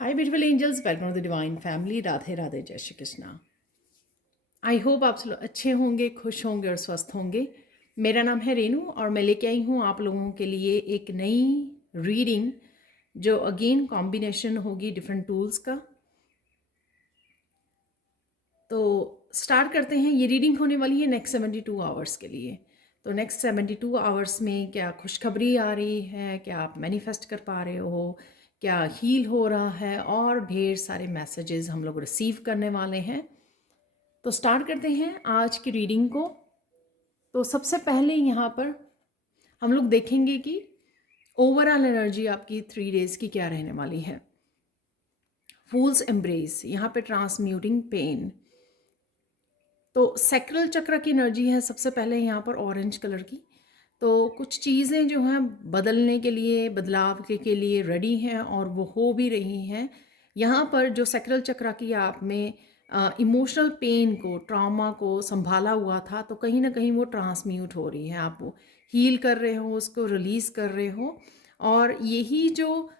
Hi beautiful angels, welcome to the divine family. Radhe Radhe, जय Shri Krishna. I hope आप सब लोग अच्छे होंगे, खुश होंगे और स्वस्थ होंगे। मेरा नाम है रेनू और मैं लेके आई हूँ आप लोगों के लिए एक नई रीडिंग, जो अगेन कॉम्बिनेशन होगी डिफरेंट टूल्स का। तो स्टार्ट करते हैं। ये रीडिंग होने वाली है नेक्स्ट 72 आवर्स के लिए। तो नेक्स्ट 72 आवर्स में क्या खुशखबरी आ रही है, क्या आप मैनिफेस्ट कर पा रहे हो, क्या हील हो रहा है, और ढेर सारे मैसेजेस हम लोग रिसीव करने वाले हैं। तो स्टार्ट करते हैं आज की रीडिंग को। तो सबसे पहले यहाँ पर हम लोग देखेंगे कि ओवरऑल एनर्जी आपकी 3 डेज की क्या रहने वाली है। फूल्स एम्ब्रेस, यहाँ पे ट्रांसम्यूटिंग पेन। तो सैक्रल चक्र की एनर्जी है सबसे पहले यहाँ पर ऑरेंज कलर की। तो कुछ चीज़ें जो हैं बदलने के लिए, बदलाव के लिए रेडी हैं और वो हो भी रही हैं। यहाँ पर जो सैक्रल चक्र की आप में इमोशनल पेन को, ट्रॉमा को संभाला हुआ था, तो कहीं ना कहीं वो ट्रांसम्यूट हो रही है। आप वो हील कर रहे हो, उसको रिलीज़ कर रहे हो। और यही जो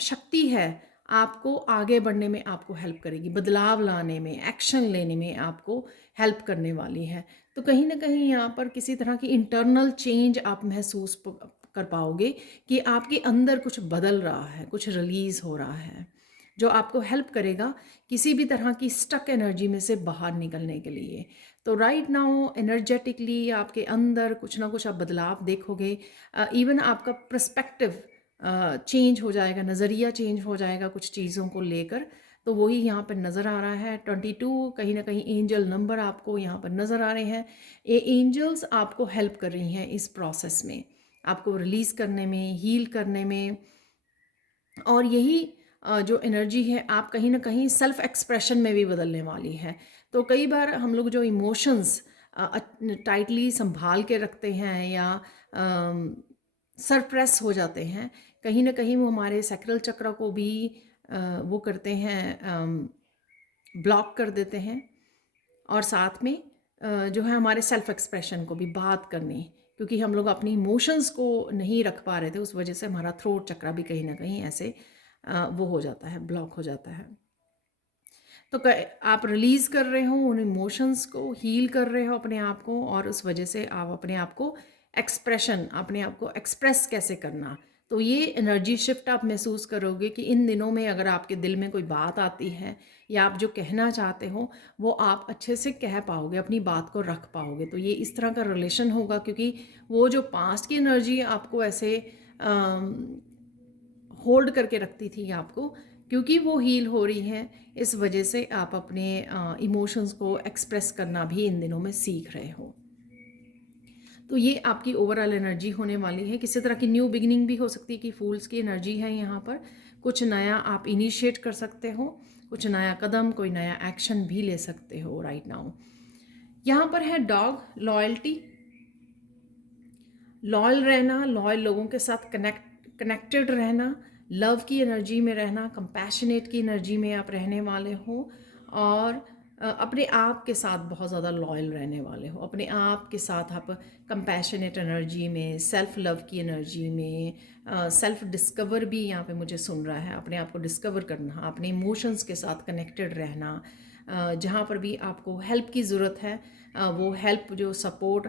शक्ति है आपको आगे बढ़ने में आपको हेल्प करेगी, बदलाव लाने में, एक्शन लेने में आपको हेल्प करने वाली है। तो कहीं ना कहीं यहाँ पर किसी तरह की इंटरनल चेंज आप महसूस कर पाओगे कि आपके अंदर कुछ बदल रहा है, कुछ रिलीज हो रहा है, जो आपको हेल्प करेगा किसी भी तरह की स्टक एनर्जी में से बाहर निकलने के लिए। तो राइट नाउ एनर्जेटिकली आपके अंदर कुछ ना कुछ आप बदलाव देखोगे। इवन आपका पर्सपेक्टिव चेंज हो जाएगा, नज़रिया चेंज हो जाएगा कुछ चीज़ों को लेकर। तो वही यहाँ पर नज़र आ रहा है। 22 कहीं ना कहीं एंजल नंबर आपको यहाँ पर नज़र आ रहे हैं। ये एंजल्स आपको हेल्प कर रही हैं इस प्रोसेस में, आपको रिलीज़ करने में, हील करने में। और यही जो एनर्जी है आप कहीं ना कहीं सेल्फ एक्सप्रेशन में भी बदलने वाली है। तो कई बार हम लोग जो इमोशंस टाइटली संभाल के रखते हैं या सरप्रेस हो जाते हैं, कहीं ना कहीं वो हमारे सैक्रल चक्र को भी वो करते हैं, ब्लॉक कर देते हैं। और साथ में जो है हमारे सेल्फ एक्सप्रेशन को भी बात करने, क्योंकि हम लोग अपनी इमोशंस को नहीं रख पा रहे थे, उस वजह से हमारा थ्रोट चक्र भी कहीं ना कहीं ऐसे वो हो जाता है, ब्लॉक हो जाता है। तो आप रिलीज़ कर रहे हो उन इमोशंस को, हील कर रहे हो अपने आप को, और उस वजह से आप अपने आप को एक्सप्रेशन, अपने आप को एक्सप्रेस कैसे करना। तो ये एनर्जी शिफ्ट आप महसूस करोगे कि इन दिनों में अगर आपके दिल में कोई बात आती है या आप जो कहना चाहते हो वो आप अच्छे से कह पाओगे, अपनी बात को रख पाओगे। तो ये इस तरह का रिलेशन होगा, क्योंकि वो जो पास्ट की एनर्जी आपको ऐसे होल्ड करके रखती थी आपको, क्योंकि वो हील हो रही है, इस वजह से आप अपने इमोशंस को एक्सप्रेस करना भी इन दिनों में सीख रहे हो। तो ये आपकी ओवरऑल एनर्जी होने वाली है। किसी तरह की न्यू बिगिनिंग भी हो सकती है कि फूल्स की एनर्जी है यहाँ पर। कुछ नया आप इनिशिएट कर सकते हो, कुछ नया कदम, कोई नया एक्शन भी ले सकते हो राइट नाउ। यहाँ पर है डॉग, लॉयल्टी, लॉयल रहना, लॉयल लोगों के साथ कनेक्टेड रहना, लव की एनर्जी में रहना, कंपैशनेट की एनर्जी में आप रहने वाले हो। और अपने आप के साथ बहुत ज़्यादा लॉयल रहने वाले हो। अपने आप के साथ आप कंपैशनेट एनर्जी में, सेल्फ लव की एनर्जी में, सेल्फ डिस्कवर भी यहाँ पे मुझे सुन रहा है। अपने आप को डिस्कवर करना, अपने इमोशंस के साथ कनेक्टेड रहना, जहाँ पर भी आपको हेल्प की ज़रूरत है वो हेल्प, जो सपोर्ट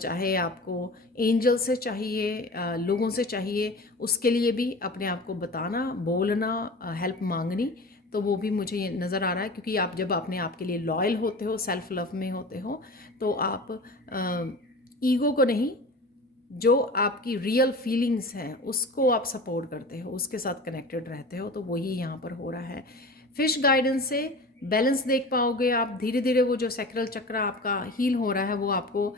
चाहे आपको एंजल से चाहिए, लोगों से चाहिए, उसके लिए भी अपने आप को बताना, बोलना, हेल्प मांगनी। तो वो भी मुझे नज़र आ रहा है, क्योंकि आप जब अपने आप के लिए लॉयल होते हो, सेल्फ लव में होते हो, तो आप ईगो को नहीं, जो आपकी रियल फीलिंग्स हैं उसको आप सपोर्ट करते हो, उसके साथ कनेक्टेड रहते हो। तो वही यहाँ पर हो रहा है। फिश गाइडेंस से बैलेंस देख पाओगे आप। धीरे धीरे वो जो सैक्रल चक्र आपका हील हो रहा है, वो आपको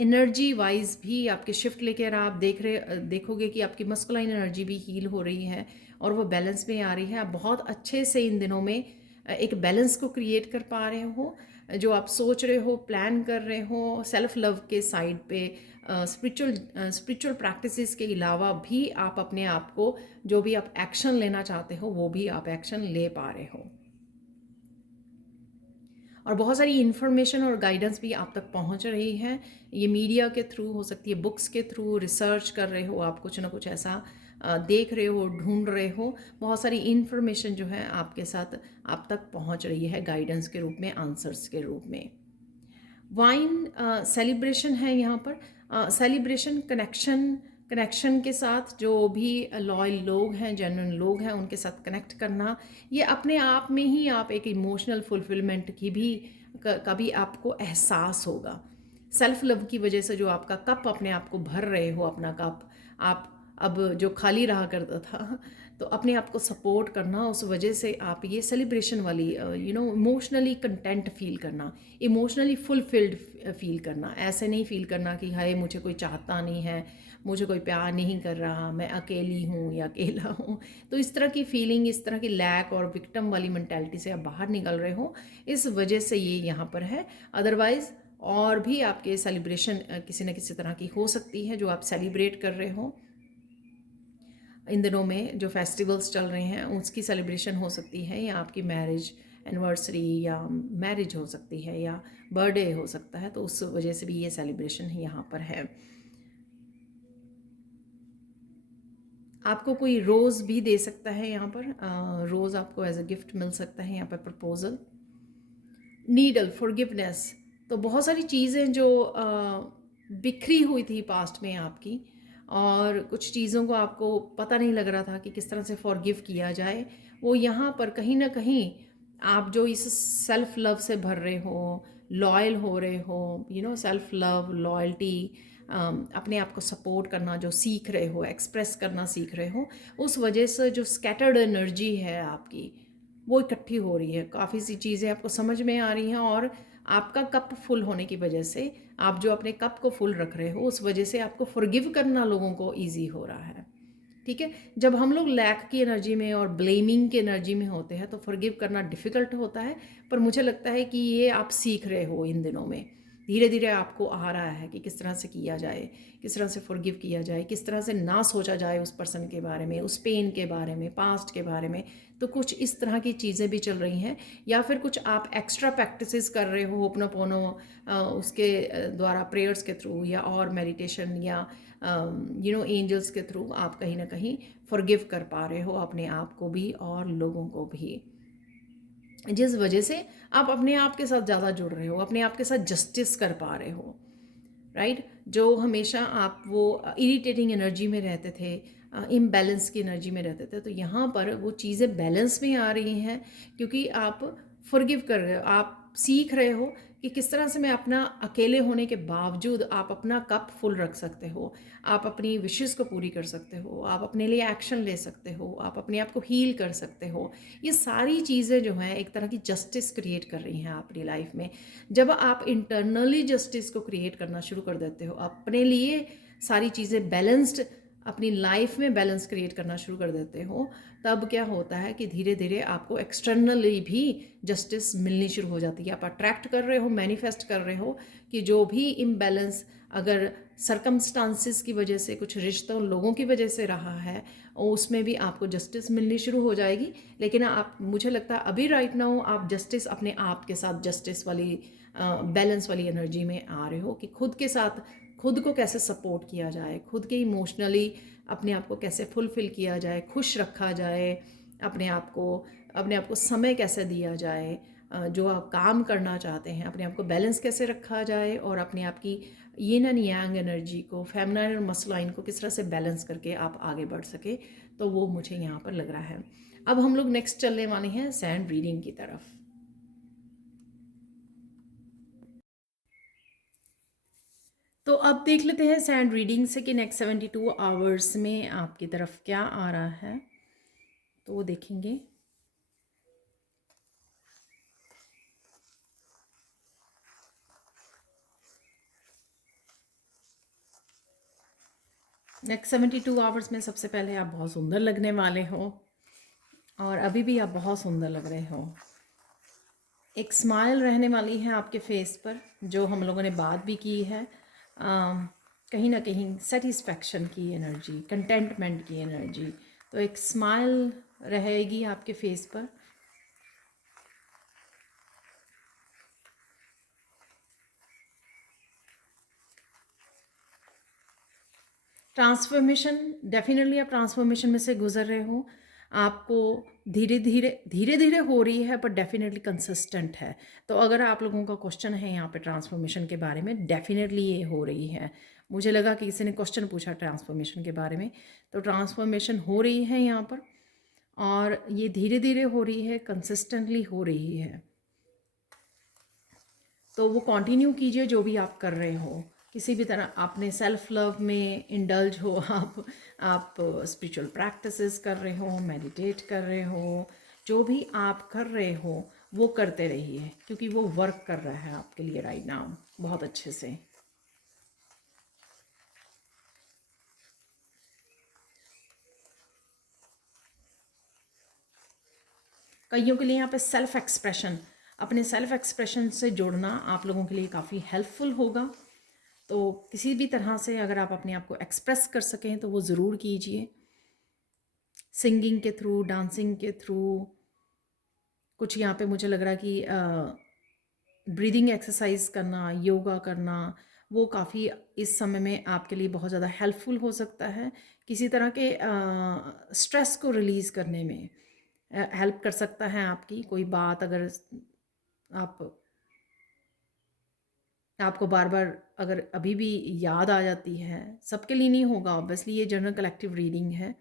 एनर्जी वाइज भी आपके शिफ्ट लेकर आप देखोगे कि आपकी मस्कुलाइन एनर्जी भी हील हो रही है और वो बैलेंस में आ रही है। आप बहुत अच्छे से इन दिनों में एक बैलेंस को क्रिएट कर पा रहे हो। जो आप सोच रहे हो, प्लान कर रहे हो, सेल्फ लव के साइड पे, स्पिरिचुअल प्रैक्टिसेस के अलावा भी आप अपने आप को, जो भी आप एक्शन लेना चाहते हो वो भी आप एक्शन ले पा रहे हो। और बहुत सारी इन्फॉर्मेशन और गाइडेंस भी आप तक पहुंच रही है। ये मीडिया के थ्रू हो सकती है, बुक्स के थ्रू, रिसर्च कर रहे हो आप, कुछ ना कुछ ऐसा देख रहे हो, ढूंढ रहे हो, बहुत सारी इन्फॉर्मेशन जो है आपके साथ आप तक पहुंच रही है गाइडेंस के रूप में, आंसर्स के रूप में। वाइन सेलिब्रेशन है यहाँ पर, सेलिब्रेशन कनेक्शन के साथ, जो भी लॉयल लोग हैं, जेन्युइन लोग हैं, उनके साथ कनेक्ट करना, ये अपने आप में ही आप एक इमोशनल फुलफिलमेंट की भी कभी आपको एहसास होगा। सेल्फ लव की वजह से जो आपका कप अपने आप को भर रहे हो, अपना कप आप अब जो खाली रहा करता था, तो अपने आप को सपोर्ट करना, उस वजह से आप ये सेलिब्रेशन वाली इमोशनली कंटेंट फील करना, इमोशनली फुलफिल्ड फील करना। ऐसे नहीं फील करना कि हाय मुझे कोई चाहता नहीं है, मुझे कोई प्यार नहीं कर रहा, मैं अकेली हूँ या अकेला हूँ। तो इस तरह की फीलिंग, इस तरह की लैक और विक्टिम वाली मेंटालिटी से आप बाहर निकल रहे हो, इस वजह से ये यहाँ पर है। अदरवाइज़ और भी आपके सेलिब्रेशन किसी न किसी तरह की हो सकती है जो आप सेलिब्रेट कर रहे हो इन दिनों में, जो फेस्टिवल्स चल रहे हैं उसकी सेलिब्रेशन हो सकती है, या आपकी मैरिज एनिवर्सरी या मैरिज हो सकती है, या बर्थडे हो सकता है, तो उस वजह से भी ये सेलिब्रेशन यहाँ पर है। आपको कोई रोज़ भी दे सकता है यहाँ पर, रोज़ आपको एज अ गिफ्ट मिल सकता है यहाँ पर, प्रपोजल। नीडल, फॉरगिवनेस, तो बहुत सारी चीज़ें जो बिखरी हुई थी पास्ट में आपकी, और कुछ चीज़ों को आपको पता नहीं लग रहा था कि किस तरह से फॉरगिव किया जाए, वो यहाँ पर कहीं ना कहीं आप जो इस सेल्फ लव से भर रहे हो, लॉयल हो रहे हो, सेल्फ लव, लॉयल्टी, अपने आप को सपोर्ट करना जो सीख रहे हो, एक्सप्रेस करना सीख रहे हो, उस वजह से जो स्कैटर्ड एनर्जी है आपकी, वो इकट्ठी हो रही है, काफ़ी सी चीज़ें आपको समझ में आ रही हैं, और आपका कप फुल होने की वजह से, आप जो अपने कप को फुल रख रहे हो, उस वजह से आपको फॉरगिव करना लोगों को ईजी हो रहा है। ठीक है, जब हम लोग लैक की एनर्जी में और ब्लेमिंग की एनर्जी में होते हैं तो फॉरगिव करना डिफ़िकल्ट होता है, पर मुझे लगता है कि ये आप सीख रहे हो इन दिनों में, धीरे धीरे आपको आ रहा है कि किस तरह से किया जाए, किस तरह से फॉरगिव किया जाए, किस तरह से ना सोचा जाए उस पर्सन के बारे में, उस पेन के बारे में, पास्ट के बारे में। तो कुछ इस तरह की चीज़ें भी चल रही हैं, या फिर कुछ आप एक्स्ट्रा प्रैक्टिसेस कर रहे हो होपनोपोनो, उसके द्वारा, प्रेयर्स के थ्रू, या और मेडिटेशन, या एंजल्स के थ्रू आप कहीं ना कहीं फॉरगिव कर पा रहे हो अपने आप को भी और लोगों को भी, जिस वजह से आप अपने आप के साथ ज़्यादा जुड़ रहे हो, अपने आप के साथ जस्टिस कर पा रहे हो। राइट, जो हमेशा आप वो इरिटेटिंग एनर्जी में रहते थे, इम्बैलेंस की एनर्जी में रहते थे, तो यहाँ पर वो चीज़ें बैलेंस में आ रही हैं, क्योंकि आप फॉरगिव कर रहे हो, आप सीख रहे हो कि किस तरह से मैं अपना अकेले होने के बावजूद आप अपना कप फुल रख सकते हो, आप अपनी विशेज़ को पूरी कर सकते हो, आप अपने लिए एक्शन ले सकते हो, आप अपने आप को हील कर सकते हो। ये सारी चीज़ें जो हैं एक तरह की जस्टिस क्रिएट कर रही हैं अपनी लाइफ में। जब आप इंटरनली जस्टिस को क्रिएट करना शुरू कर देते हो, अपने लिए सारी चीज़ें बैलेंस्ड, अपनी लाइफ में बैलेंस क्रिएट करना शुरू कर देते हो, तब क्या होता है कि धीरे धीरे आपको एक्सटर्नली भी जस्टिस मिलनी शुरू हो जाती है। आप अट्रैक्ट कर रहे हो, मैनिफेस्ट कर रहे हो कि जो भी इम्बैलेंस अगर सरकमस्टांसिस की वजह से, कुछ रिश्तों, लोगों की वजह से रहा है, उसमें भी आपको जस्टिस मिलनी शुरू हो जाएगी। लेकिन आप, मुझे लगता है अभी राइट नाउ आप जस्टिस अपने आप के साथ, जस्टिस वाली, बैलेंस वाली एनर्जी में आ रहे हो कि खुद के साथ खुद को कैसे सपोर्ट किया जाए, खुद के इमोशनली अपने आप को कैसे फुलफिल किया जाए, खुश रखा जाए, अपने आप को समय कैसे दिया जाए, जो आप काम करना चाहते हैं अपने आप को बैलेंस कैसे रखा जाए, और अपने आप की यिन एंड यांग एनर्जी को, फेमिनाइन और मस्कुलाइन को किस तरह से बैलेंस करके आप आगे बढ़ सके, तो वो मुझे यहाँ पर लग रहा है। अब हम लोग नेक्स्ट चलने वाले हैं सैंड रीडिंग की तरफ। तो अब देख लेते हैं सैंड रीडिंग से कि नेक्स्ट 72 आवर्स में आपकी तरफ क्या आ रहा है, तो वो देखेंगे। नेक्स्ट 72 आवर्स में सबसे पहले आप बहुत सुंदर लगने वाले हो, और अभी भी आप बहुत सुंदर लग रहे हो। एक स्माइल रहने वाली है आपके फेस पर, जो हम लोगों ने बात भी की है, कहीं ना कहीं सेटिस्फैक्शन की एनर्जी, कंटेंटमेंट की एनर्जी, तो एक स्माइल रहेगी आपके फेस पर। ट्रांसफॉर्मेशन, डेफिनेटली आप ट्रांसफॉर्मेशन में से गुजर रहे हो। आपको धीरे धीरे धीरे धीरे हो रही है, पर डेफिनेटली कंसिस्टेंट है। तो अगर आप लोगों का क्वेश्चन है यहाँ पे ट्रांसफॉर्मेशन के बारे में, डेफिनेटली ये हो रही है। मुझे लगा कि किसी ने क्वेश्चन पूछा ट्रांसफॉर्मेशन के बारे में, तो ट्रांसफॉर्मेशन हो रही है यहाँ पर, और ये धीरे धीरे हो रही है, कंसिस्टेंटली हो रही है। तो वो कंटिन्यू कीजिए जो भी आप कर रहे हो। किसी भी तरह आपने सेल्फ लव में इंडल्ज हो, आप स्पिरिचुअल प्रैक्टिसेस कर रहे हो, मेडिटेट कर रहे हो, जो भी आप कर रहे हो वो करते रहिए, क्योंकि वो वर्क कर रहा है आपके लिए राइट नाउ बहुत अच्छे से। कईयों के लिए यहाँ पे सेल्फ एक्सप्रेशन, अपने सेल्फ एक्सप्रेशन से जुड़ना आप लोगों के लिए काफ़ी हेल्पफुल होगा। तो किसी भी तरह से अगर आप अपने आप को एक्सप्रेस कर सकें तो वो ज़रूर कीजिए, सिंगिंग के थ्रू, डांसिंग के थ्रू। कुछ यहाँ पे मुझे लग रहा है कि ब्रीदिंग एक्सरसाइज करना, योगा करना, वो काफ़ी इस समय में आपके लिए बहुत ज़्यादा हेल्पफुल हो सकता है। किसी तरह के स्ट्रेस को रिलीज़ करने में हेल्प कर सकता है आपकी। कोई बात अगर आप आपको बार बार अगर अभी भी याद आ जाती है, सबके लिए नहीं होगा ऑब्वियसली, ये जनरल कलेक्टिव रीडिंग है।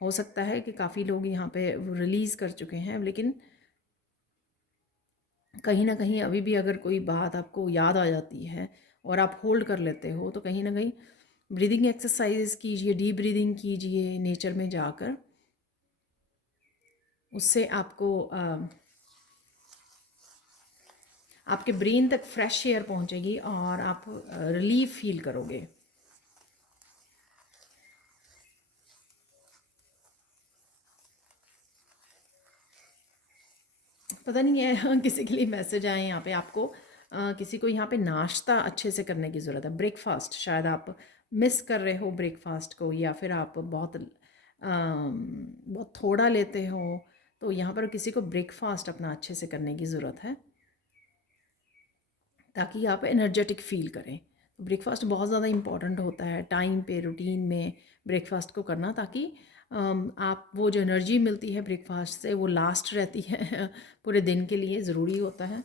हो सकता है कि काफ़ी लोग यहाँ पे रिलीज़ कर चुके हैं, लेकिन कहीं ना कहीं अभी भी अगर कोई बात आपको याद आ जाती है और आप होल्ड कर लेते हो, तो कहीं ना कहीं ब्रीदिंग एक्सरसाइज कीजिए, डीप ब्रीदिंग कीजिए नेचर में जाकर। उससे आपको आपके ब्रेन तक फ्रेश एयर पहुंचेगी और आप रिलीफ फील करोगे। पता नहीं है किसी के लिए मैसेज आए यहाँ पे आपको, किसी को यहाँ पे नाश्ता अच्छे से करने की ज़रूरत है, ब्रेकफास्ट। शायद आप मिस कर रहे हो ब्रेकफास्ट को, या फिर आप बहुत थोड़ा लेते हो। तो यहाँ पर किसी को ब्रेकफास्ट अपना अच्छे से करने की ज़रूरत है, ताकि आप एनर्जेटिक फील करें। तो ब्रेकफास्ट बहुत ज़्यादा इम्पॉर्टेंट होता है टाइम पे, रूटीन में ब्रेकफास्ट को करना, ताकि आप वो जो एनर्जी मिलती है ब्रेकफास्ट से वो लास्ट रहती है पूरे दिन के लिए, ज़रूरी होता है।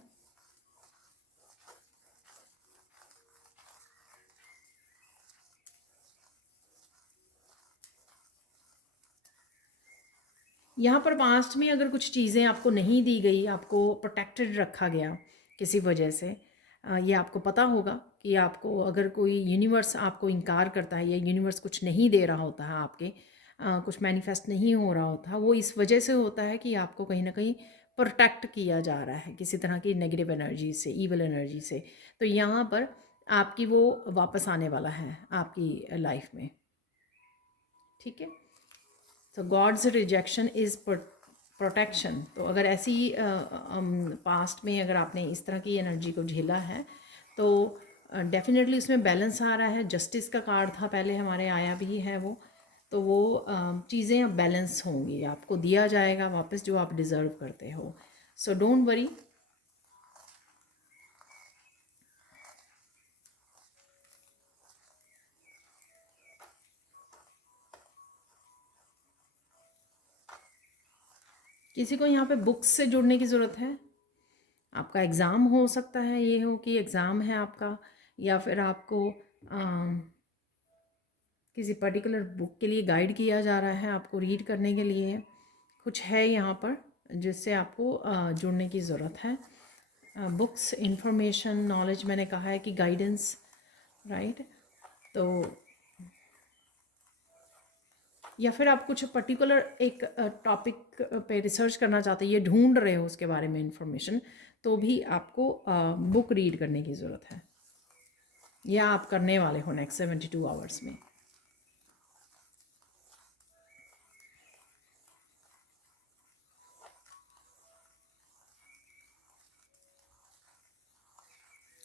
यहाँ पर पास्ट में अगर कुछ चीज़ें आपको नहीं दी गई, आपको प्रोटेक्टेड रखा गया किसी वजह से, ये आपको पता होगा कि आपको अगर कोई यूनिवर्स आपको इनकार करता है, या यूनिवर्स कुछ नहीं दे रहा होता है आपके, कुछ मैनिफेस्ट नहीं हो रहा होता, वो इस वजह से होता है कि आपको कहीं ना कहीं प्रोटेक्ट किया जा रहा है किसी तरह की नेगेटिव एनर्जी से, ईवल एनर्जी से। तो यहाँ पर आपकी वो वापस आने वाला है आपकी लाइफ में, ठीक है। तो गॉड्स रिजेक्शन इज़ प्रोटेक्शन। तो अगर ऐसी पास्ट में अगर आपने इस तरह की एनर्जी को झेला है, तो डेफिनेटली उसमें बैलेंस आ रहा है। जस्टिस का कार्ड था पहले हमारे, आया भी है वो। तो वो चीज़ें अब बैलेंस होंगी, आपको दिया जाएगा वापस जो आप डिज़र्व करते हो। So don't worry. किसी को यहाँ पे बुक्स से जुड़ने की ज़रूरत है। आपका एग्ज़ाम हो सकता है, ये हो कि एग्ज़ाम है आपका, या फिर आपको किसी पर्टिकुलर बुक के लिए गाइड किया जा रहा है, आपको रीड करने के लिए कुछ है यहाँ पर जिससे आपको जुड़ने की ज़रूरत है। बुक्स, इंफॉर्मेशन, नॉलेज, मैंने कहा है कि गाइडेंस, राइट। तो या फिर आप कुछ पर्टिकुलर एक टॉपिक पे रिसर्च करना चाहते हैं, ये ढूंढ रहे हो उसके बारे में इंफॉर्मेशन, तो भी आपको बुक रीड करने की ज़रूरत है, या आप करने वाले हो नेक्स्ट 72 आवर्स में।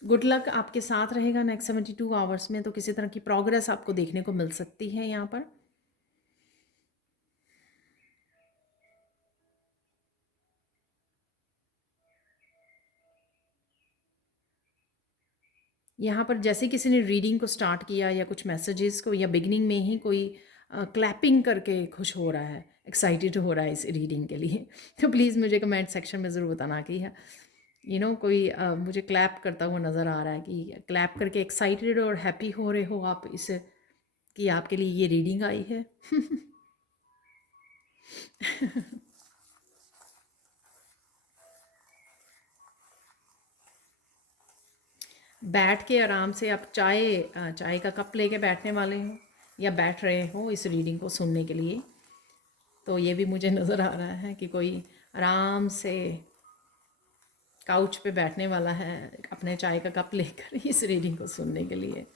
गुड लक आपके साथ रहेगा नेक्स्ट 72 आवर्स में। तो किसी तरह की प्रोग्रेस आपको देखने को मिल सकती है यहाँ पर। यहाँ पर जैसे किसी ने रीडिंग को स्टार्ट किया या कुछ मैसेजेस को या बिगिनिंग में ही कोई क्लैपिंग करके खुश हो रहा है, एक्साइटेड हो रहा है इस रीडिंग के लिए, तो प्लीज़ मुझे कमेंट सेक्शन में ज़रूर बताना कि कोई मुझे क्लैप करता हुआ नज़र आ रहा है कि क्लैप करके एक्साइटेड और हैप्पी हो रहे हो आप इस कि आपके लिए ये रीडिंग आई है। बैठ के आराम से आप चाय का कप लेके बैठने वाले हो या बैठ रहे हो इस रीडिंग को सुनने के लिए, तो ये भी मुझे नज़र आ रहा है कि कोई आराम से काउच पे बैठने वाला है अपने चाय का कप लेकर इस रीडिंग को सुनने के लिए।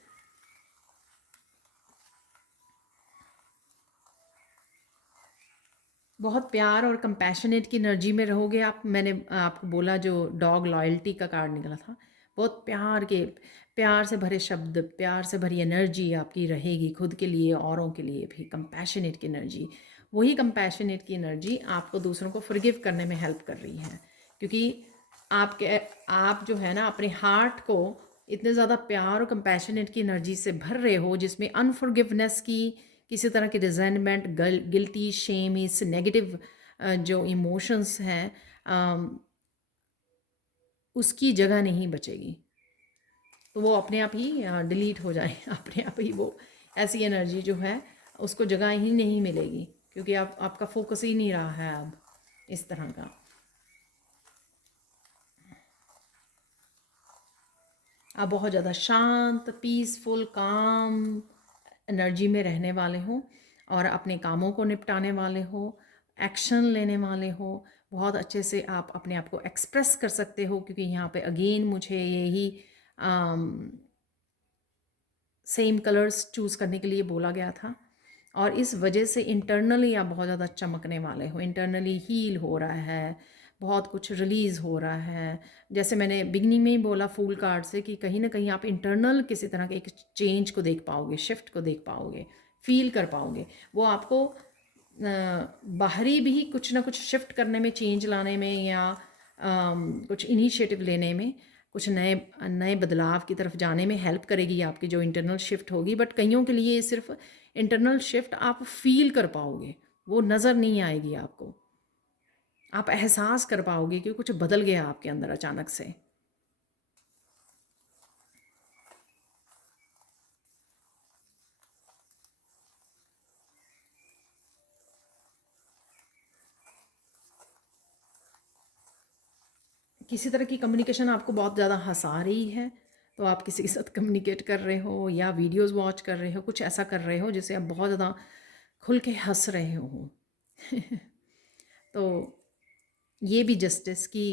बहुत प्यार और कंपैशनेट की एनर्जी में रहोगे आप। मैंने आपको बोला जो डॉग लॉयल्टी का कार्ड निकला था, बहुत प्यार से भरे शब्द, प्यार से भरी एनर्जी आपकी रहेगी खुद के लिए, औरों के लिए भी। कंपैशनेट की एनर्जी, वही कंपैशनेट की एनर्जी आपको दूसरों को फॉरगिव करने में हेल्प कर रही है, क्योंकि आप जो है ना अपने हार्ट को इतने ज़्यादा प्यार और कंपैशनेट की एनर्जी से भर रहे हो, जिसमें अनफॉरगिवनेस की, किसी तरह की रिजेंटमेंट, गिल्टी, शेम, इस नेगेटिव जो इमोशंस हैं उसकी जगह नहीं बचेगी, तो वो अपने आप ही डिलीट हो जाए अपने आप ही। वो ऐसी एनर्जी जो है उसको जगह ही नहीं मिलेगी, क्योंकि आपका फोकस ही नहीं रहा है अब इस तरह का। आप बहुत ज़्यादा शांत, पीसफुल, काम एनर्जी में रहने वाले हो और अपने कामों को निपटाने वाले हो, एक्शन लेने वाले हो। बहुत अच्छे से आप अपने आप को एक्सप्रेस कर सकते हो, क्योंकि यहाँ पे अगेन मुझे यही सेम कलर्स चूज़ करने के लिए बोला गया था, और इस वजह से इंटरनली आप बहुत ज़्यादा चमकने वाले हो, इंटरनली हील हो रहा है, बहुत कुछ रिलीज़ हो रहा है। जैसे मैंने बिगनिंग में ही बोला फूल कार्ड से कि कहीं ना कहीं आप इंटरनल किसी तरह के एक चेंज को देख पाओगे, शिफ्ट को देख पाओगे, फील कर पाओगे। वो आपको बाहरी भी कुछ ना कुछ शिफ्ट करने में, चेंज लाने में, या कुछ इनिशिएटिव लेने में, कुछ नए नए बदलाव की तरफ जाने में हेल्प करेगी आपकी जो इंटरनल शिफ्ट होगी। बट कईयों के लिए सिर्फ इंटरनल शिफ्ट आप फील कर पाओगे, वो नज़र नहीं आएगी आपको। आप एहसास कर पाओगे कि कुछ बदल गया आपके अंदर अचानक से। किसी तरह की कम्युनिकेशन आपको बहुत ज़्यादा हंसा रही है, तो आप किसी के साथ कम्युनिकेट कर रहे हो या वीडियोस वॉच कर रहे हो, कुछ ऐसा कर रहे हो जिससे आप बहुत ज़्यादा खुल के हंस रहे हो। तो ये भी जस्टिस की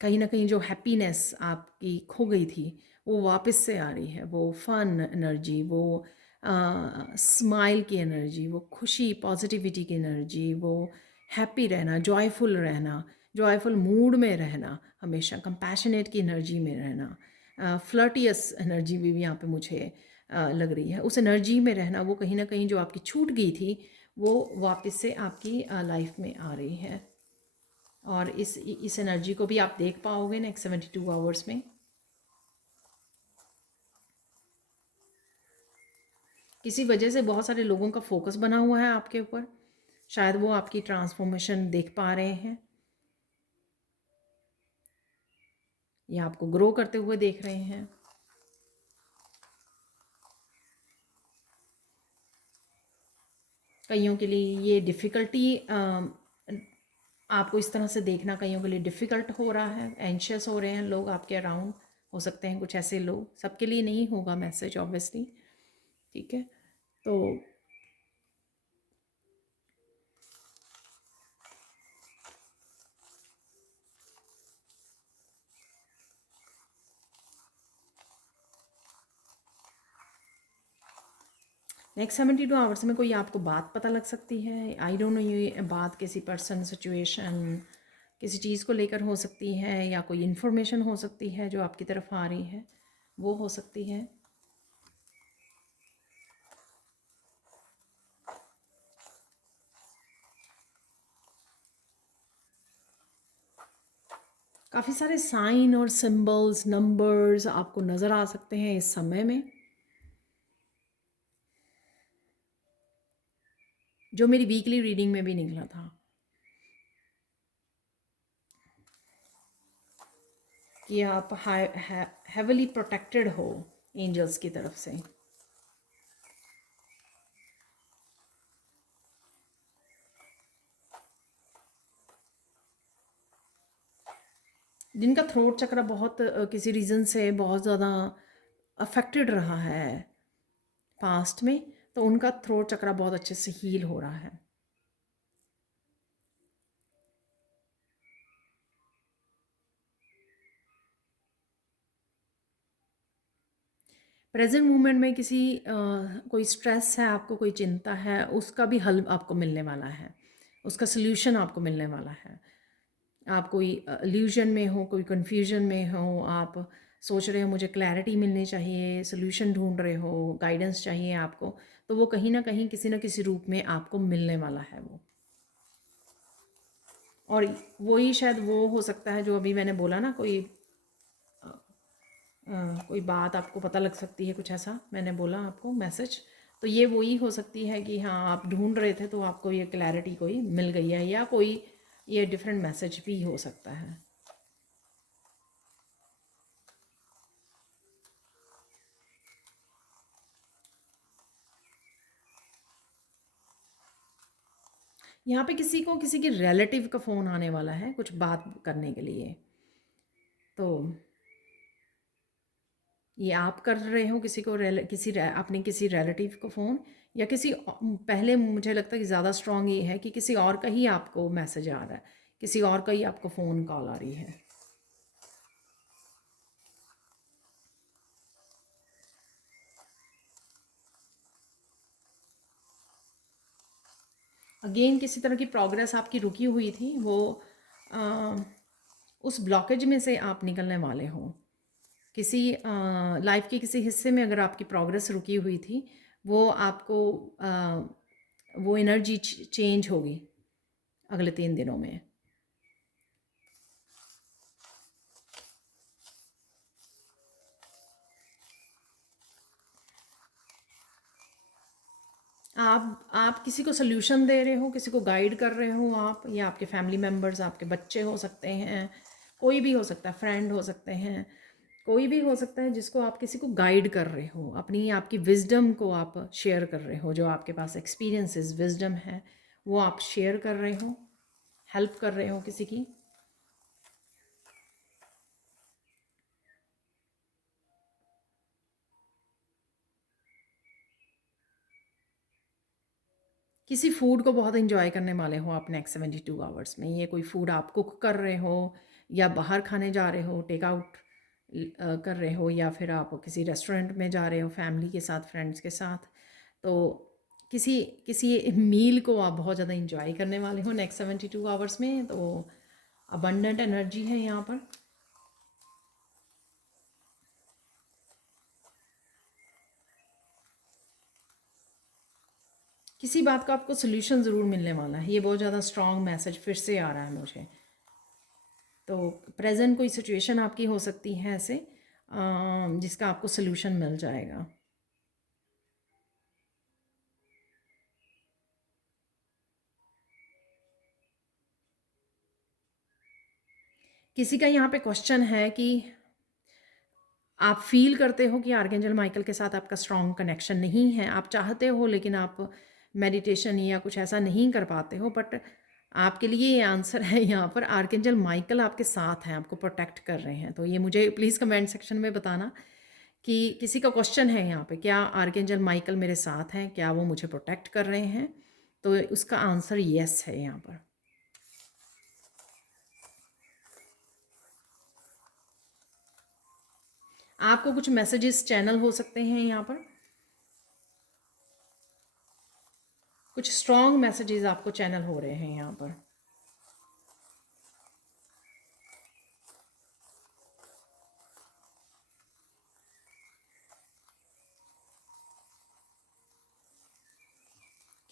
कहीं ना कहीं जो हैप्पीनेस आपकी खो गई थी वो वापस से आ रही है। वो फन एनर्जी, वो स्माइल की एनर्जी, वो खुशी, पॉजिटिविटी की एनर्जी, वो हैप्पी रहना, जॉयफुल रहना, जॉयफुल मूड में रहना, हमेशा कंपैशनेट की एनर्जी में रहना, फ्लर्टियस एनर्जी भी यहाँ पे मुझे लग रही है। उस एनर्जी में रहना, वो कहीं ना कहीं जो आपकी छूट गई थी वो वापस से आपकी लाइफ में आ रही है। और इस एनर्जी को भी आप देख पाओगे नेक्स्ट 72 आवर्स में। किसी वजह से बहुत सारे लोगों का फोकस बना हुआ है आपके ऊपर, शायद वो आपकी ट्रांसफॉर्मेशन देख पा रहे हैं या आपको ग्रो करते हुए देख रहे हैं। कईयों के लिए ये डिफ़िकल्टी, आपको इस तरह से देखना कईयों के लिए डिफ़िकल्ट हो रहा है, एंशियस हो रहे हैं लोग आपके अराउंड, हो सकते हैं कुछ ऐसे लोग। सबके लिए नहीं होगा मैसेज ऑब्वियसली, ठीक है। तो नेक्स्ट 72 आवर्स में कोई आपको बात पता लग सकती है। आई डोंट नो, ये बात किसी पर्सन, सिचुएशन, किसी चीज़ को लेकर हो सकती है, या कोई इन्फॉर्मेशन हो सकती है जो आपकी तरफ आ रही है, वो हो सकती है। काफ़ी सारे साइन और सिंबल्स, नंबर्स आपको नज़र आ सकते हैं इस समय में, जो मेरी वीकली रीडिंग में भी निकला था कि आप हैवीली प्रोटेक्टेड हो एंजल्स की तरफ से। जिनका थ्रोट चक्र बहुत किसी रीज़न से बहुत ज़्यादा अफेक्टेड रहा है पास्ट में, तो उनका थ्रोट चक्र बहुत अच्छे से हील हो रहा है। प्रेजेंट मोमेंट में किसी कोई स्ट्रेस है आपको, कोई चिंता है, उसका भी हल आपको मिलने वाला है, उसका सल्यूशन आपको मिलने वाला है। आप कोई इल्यूजन में हो, कोई कन्फ्यूजन में हो, आप सोच रहे हो मुझे क्लैरिटी मिलनी चाहिए, सल्यूशन ढूंढ रहे हो, गाइडेंस चाहिए आपको, तो वो कहीं ना कहीं किसी न किसी रूप में आपको मिलने वाला है वो। और वही शायद वो हो सकता है जो अभी मैंने बोला ना, कोई बात आपको पता लग सकती है, कुछ ऐसा मैंने बोला आपको मैसेज, तो ये वही हो सकती है कि हाँ आप ढूंढ रहे थे तो आपको ये क्लैरिटी कोई मिल गई है, या कोई ये डिफरेंट मैसेज भी हो सकता है। यहाँ पे किसी को किसी के रिलेटिव का फ़ोन आने वाला है कुछ बात करने के लिए, तो ये आप कर रहे हो किसी को अपने किसी रिलेटिव को फ़ोन, या किसी पहले मुझे लगता है कि ज़्यादा स्ट्रॉन्ग ये है कि किसी और का ही आपको मैसेज आ रहा है, किसी और का ही आपको फ़ोन कॉल आ रही है। अगेन किसी तरह की प्रोग्रेस आपकी रुकी हुई थी, वो आ, उस ब्लॉकेज में से आप निकलने वाले हो। किसी लाइफ के किसी हिस्से में अगर आपकी प्रोग्रेस रुकी हुई थी, वो आपको वो एनर्जी चेंज होगी अगले 3 दिनों में। आप किसी को सोल्यूशन दे रहे हो, किसी को गाइड कर रहे हो आप, या आपके फैमिली मेम्बर्स, आपके बच्चे हो सकते हैं, कोई भी हो सकता है, फ्रेंड हो सकते हैं, कोई भी हो सकता है जिसको आप किसी को गाइड कर रहे हो, अपनी आपकी विजडम को आप शेयर कर रहे हो, जो आपके पास एक्सपीरियंसेस विजडम है वो आप शेयर कर रहे हो, हेल्प कर रहे हो किसी की। किसी फूड को बहुत इंजॉय करने वाले हो आप नेक्स्ट 72 आवर्स में। ये कोई फूड आप कुक कर रहे हो, या बाहर खाने जा रहे हो, टेक आउट कर रहे हो, या फिर आप किसी रेस्टोरेंट में जा रहे हो फैमिली के साथ, फ्रेंड्स के साथ, तो किसी किसी मील को आप बहुत ज़्यादा इंजॉय करने वाले हो नेक्स्ट 72 आवर्स में। तो अबंडेंट एनर्जी है यहाँ पर। किसी बात का आपको सोल्यूशन ज़रूर मिलने वाला है, ये बहुत ज़्यादा स्ट्रॉन्ग मैसेज फिर से आ रहा है मुझे। तो प्रेजेंट कोई सिचुएशन आपकी हो सकती है ऐसे जिसका आपको सोल्यूशन मिल जाएगा। किसी का यहाँ पे क्वेश्चन है कि आप फील करते हो कि आर्कएंजल माइकल के साथ आपका स्ट्रॉन्ग कनेक्शन नहीं है, आप चाहते हो लेकिन आप मेडिटेशन या कुछ ऐसा नहीं कर पाते हो, बट आपके लिए ये आंसर है यहाँ पर, आर्कएंजल माइकल आपके साथ हैं, आपको प्रोटेक्ट कर रहे हैं। तो ये मुझे प्लीज़ कमेंट सेक्शन में बताना कि किसी का क्वेश्चन है यहाँ पे, क्या आर्कएंजल माइकल मेरे साथ हैं, क्या वो मुझे प्रोटेक्ट कर रहे हैं? तो उसका आंसर येस है यहाँ पर। आपको कुछ मैसेजेस चैनल हो सकते हैं यहाँ पर, कुछ स्ट्रॉन्ग मैसेजेस आपको चैनल हो रहे हैं यहाँ पर।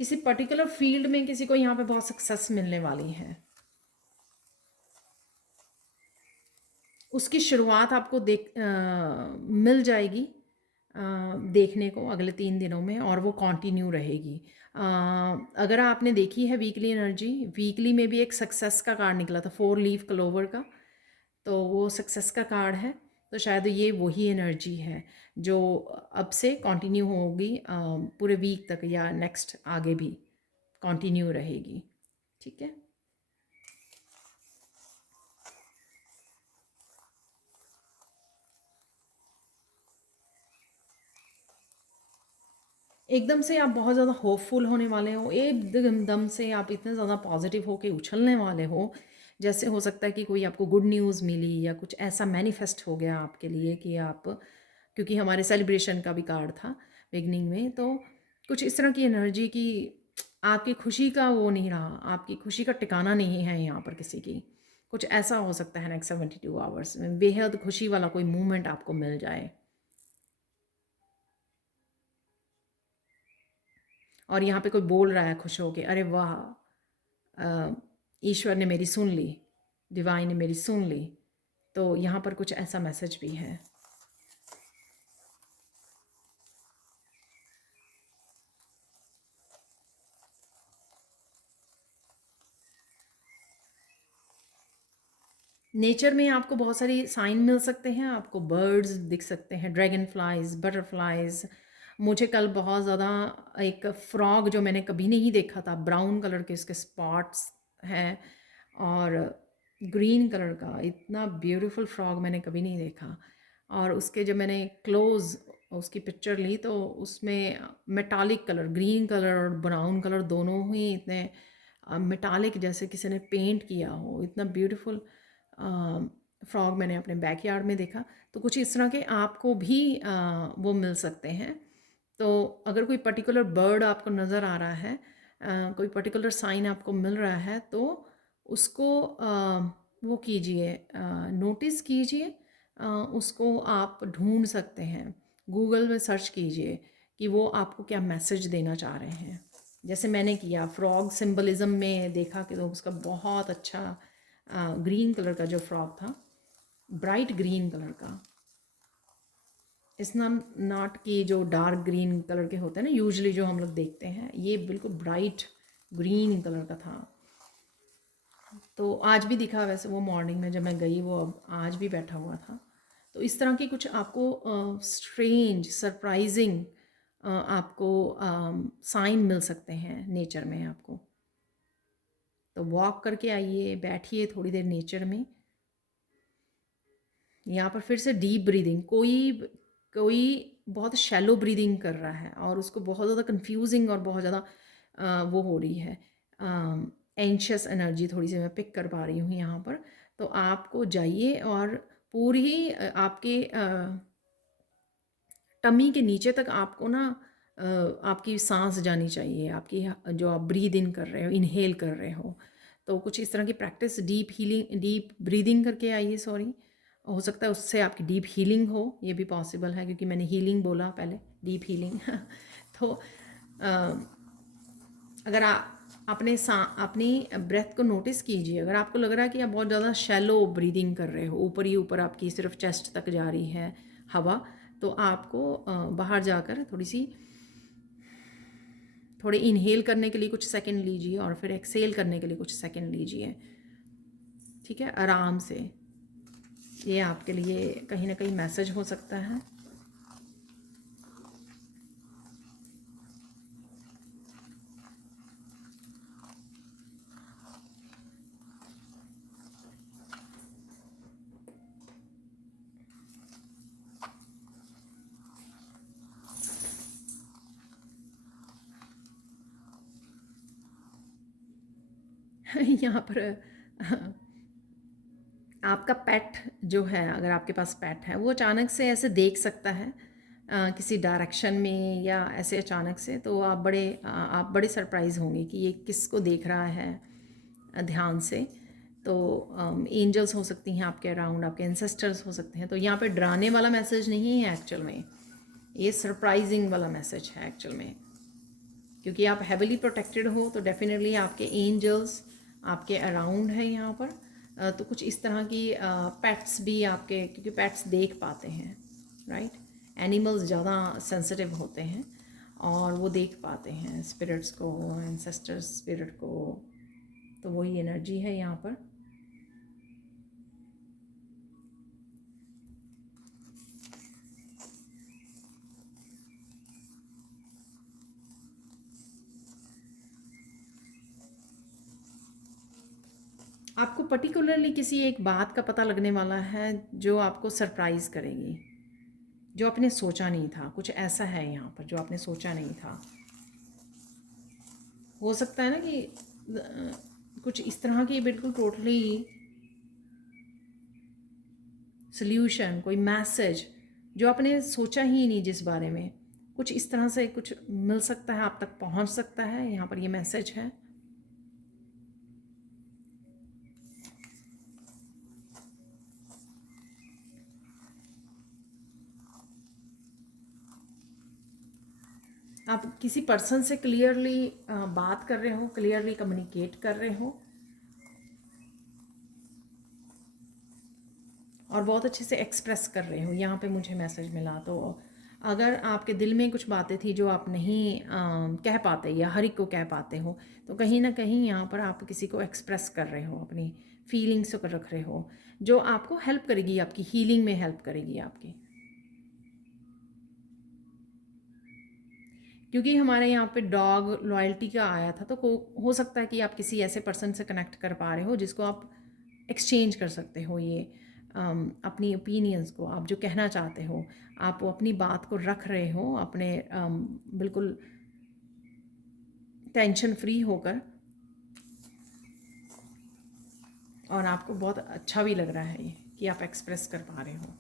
किसी पर्टिकुलर फील्ड में किसी को यहाँ पे बहुत सक्सेस मिलने वाली है। उसकी शुरुआत आपको मिल जाएगी देखने को अगले 3 दिनों में, और वो कंटिन्यू रहेगी। अगर आपने देखी है वीकली एनर्जी, वीकली में भी एक सक्सेस का कार्ड निकला था 4 लीफ क्लोवर का, तो वो सक्सेस का कार्ड है। तो शायद ये वही एनर्जी है जो अब से कंटिन्यू होगी पूरे वीक तक, या नेक्स्ट आगे भी कंटिन्यू रहेगी। ठीक है। एकदम से आप बहुत ज़्यादा होपफुल होने वाले हो, एकदम से आप इतने ज़्यादा पॉजिटिव हो के उछलने वाले हो, जैसे हो सकता है कि कोई आपको गुड न्यूज़ मिली या कुछ ऐसा मैनिफेस्ट हो गया आपके लिए कि आप, क्योंकि हमारे सेलिब्रेशन का भी कार्ड था बिगनिंग में, तो कुछ इस तरह की एनर्जी की आपकी खुशी का वो नहीं रहा, आपकी खुशी का ठिकाना नहीं है यहाँ पर किसी की। कुछ ऐसा हो सकता है नेक्स्ट 72 आवर्स में, बेहद खुशी वाला कोई मूवमेंट आपको मिल जाए। और यहाँ पे कोई बोल रहा है खुश होके, अरे वाह, ईश्वर ने मेरी सुन ली, डिवाइन ने मेरी सुन ली। तो यहाँ पर कुछ ऐसा मैसेज भी है। नेचर में आपको बहुत सारी साइन मिल सकते हैं, आपको बर्ड्स दिख सकते हैं, ड्रैगन फ्लाइज, बटरफ्लाइज। मुझे कल बहुत ज़्यादा एक फ्रॉग जो मैंने कभी नहीं देखा था, ब्राउन कलर के उसके स्पॉट्स हैं और ग्रीन कलर का, इतना ब्यूटीफुल फ्रॉग मैंने कभी नहीं देखा। और उसके जब मैंने क्लोज उसकी पिक्चर ली तो उसमें मेटालिक कलर, ग्रीन कलर और ब्राउन कलर दोनों ही इतने मेटालिक, जैसे किसी ने पेंट किया हो, इतना ब्यूटीफुल फ्रॉग मैंने अपने बैकयार्ड में देखा। तो कुछ इस तरह के आपको भी वो मिल सकते हैं। तो अगर कोई पर्टिकुलर बर्ड आपको नज़र आ रहा है, कोई पर्टिकुलर साइन आपको मिल रहा है, तो उसको वो कीजिए, नोटिस कीजिए, उसको आप ढूंढ सकते हैं, गूगल में सर्च कीजिए कि वो आपको क्या मैसेज देना चाह रहे हैं। जैसे मैंने किया, फ्रॉग सिंबलिज्म में देखा कि तो उसका बहुत अच्छा ग्रीन कलर का जो फ्रॉग था, ब्राइट ग्रीन कलर का, इस नॉट की जो डार्क ग्रीन कलर के होते हैं ना यूजुअली जो हम लोग देखते हैं, ये बिल्कुल ब्राइट ग्रीन कलर का था। तो आज भी दिखा, वैसे वो मॉर्निंग में जब मैं गई, वो अब आज भी बैठा हुआ था। तो इस तरह की कुछ आपको स्ट्रेंज, सरप्राइजिंग आपको साइन मिल सकते हैं नेचर में आपको। तो वॉक करके आइए, बैठिए थोड़ी देर नेचर में। यहाँ पर फिर से डीप ब्रीदिंग, कोई कोई बहुत शैलो ब्रीदिंग कर रहा है और उसको बहुत ज़्यादा कंफ्यूजिंग और बहुत ज़्यादा वो हो रही है, एंशियस एनर्जी थोड़ी सी मैं पिक कर पा रही हूँ यहाँ पर। तो आपको जाइए और पूरी आपके टमी के नीचे तक आपको ना आपकी सांस जानी चाहिए, आपकी जो आप ब्रीद इन कर रहे हो, इनहेल कर रहे हो। तो कुछ इस तरह की प्रैक्टिस, डीप ब्रीदिंग करके आइए, सॉरी, हो सकता है उससे आपकी डीप हीलिंग हो, ये भी पॉसिबल है, क्योंकि मैंने हीलिंग बोला पहले, डीप हीलिंग तो अगर आप अपनी ब्रेथ को नोटिस कीजिए, अगर आपको लग रहा है कि आप बहुत ज़्यादा शैलो ब्रीदिंग कर रहे हो, ऊपर ही ऊपर आपकी सिर्फ चेस्ट तक जा रही है हवा, तो आपको बाहर जाकर थोड़े इनहेल करने के लिए कुछ सेकंड लीजिए और फिर एक्सेल करने के लिए कुछ सेकंड लीजिए। ठीक है, आराम से। ये आपके लिए कहीं ना कहीं मैसेज हो सकता है। यहाँ पर आपका पेट जो है, अगर आपके पास पेट है, वो अचानक से ऐसे देख सकता है किसी डायरेक्शन में या ऐसे अचानक से, तो आप बड़े सरप्राइज़ होंगे कि ये किसको देख रहा है ध्यान से। तो एंजल्स हो सकती हैं आपके अराउंड, आपके एंसेस्टर्स हो सकते हैं। तो यहाँ पे डराने वाला मैसेज नहीं है एक्चुअल में, ये सरप्राइजिंग वाला मैसेज है एक्चुअल में, क्योंकि आप हैविली प्रोटेक्टेड हो, तो डेफिनेटली आपके एंजल्स आपके अराउंड है यहाँ पर। तो कुछ इस तरह की पेट्स भी आपके, क्योंकि पेट्स देख पाते हैं, राइट। एनिमल्स ज़्यादा सेंसिटिव होते हैं और वो देख पाते हैं स्पिरिट्स को, एंसेस्टर्स स्पिरिट को। तो वही एनर्जी है यहाँ पर। आपको पर्टिकुलरली किसी एक बात का पता लगने वाला है जो आपको सरप्राइज़ करेगी, जो आपने सोचा नहीं था। कुछ ऐसा है यहाँ पर जो आपने सोचा नहीं था। हो सकता है ना कि कुछ इस तरह की बिल्कुल टोटली सल्यूशन, कोई मैसेज जो आपने सोचा ही नहीं जिस बारे में, कुछ इस तरह से कुछ मिल सकता है, आप तक पहुँच सकता है। यहाँ पर ये मैसेज है। आप किसी पर्सन से क्लियरली बात कर रहे हो, क्लियरली कम्युनिकेट कर रहे हो और बहुत अच्छे से एक्सप्रेस कर रहे हो। यहाँ पे मुझे मैसेज मिला। तो अगर आपके दिल में कुछ बातें थी जो आप नहीं कह पाते या हर एक को कह पाते हो, तो कहीं ना कहीं यहाँ पर आप किसी को एक्सप्रेस कर रहे हो, अपनी फीलिंग्स को रख रहे हो, जो आपको हेल्प करेगी, आपकी हीलिंग में हेल्प करेगी आपकी। क्योंकि हमारे यहाँ पे डॉग लॉयल्टी का आया था, तो हो सकता है कि आप किसी ऐसे पर्सन से कनेक्ट कर पा रहे हो जिसको आप एक्सचेंज कर सकते हो ये अपनी ओपिनियंस को, आप जो कहना चाहते हो, आप वो अपनी बात को रख रहे हो अपने बिल्कुल टेंशन फ्री होकर, और आपको बहुत अच्छा भी लग रहा है ये कि आप एक्सप्रेस कर पा रहे हो।